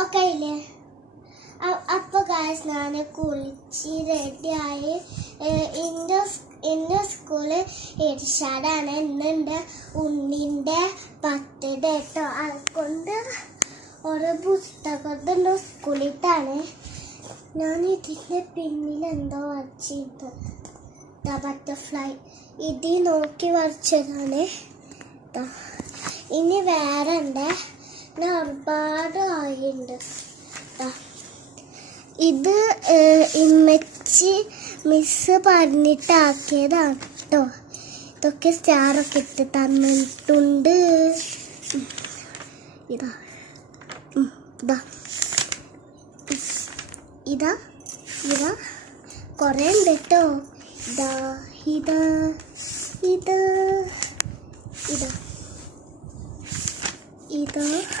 Okay ഇല്ലേ? അപ്പോൾ guys ഞാൻ കുളിച്ച് റെഡിയായി. എൻ്റെ സ്കൂള് ഇർഷാദാണ്. ഇന്നെൻ്റെ ഉണ്ണിൻ്റെ ബർത്ത്ഡേ കേട്ടോ. അതുകൊണ്ട് ഓരോ പുസ്തകത്തിൻ്റെ സ്കൂളിട്ടാണ് ഞാൻ ഇതിൻ്റെ പിന്നിൽ എന്തോ വരച്ചിട്ട് ബട്ടർഫ്ലൈ ഇതിൽ നോക്കി വരച്ചതാണ്. ഇനി വേറെ ഉണ്ട്, ഞാൻ ഒരുപാട് ആയിട്ടുണ്ട്. ഇത് ഇമ്മച്ചി മിസ് പറഞ്ഞിട്ടാക്കിയതാണ് കേട്ടോ. ഇതൊക്കെ സ്റ്റാറൊക്കെ ഇട്ട് തന്നിട്ടുണ്ട്. ഇതാ ഇതാ ഇതാ ഇതാ കുറേ ഉണ്ട് കേട്ടോ. ഇതാ ഇതാ ഇതാ ഇതാ ഇതാ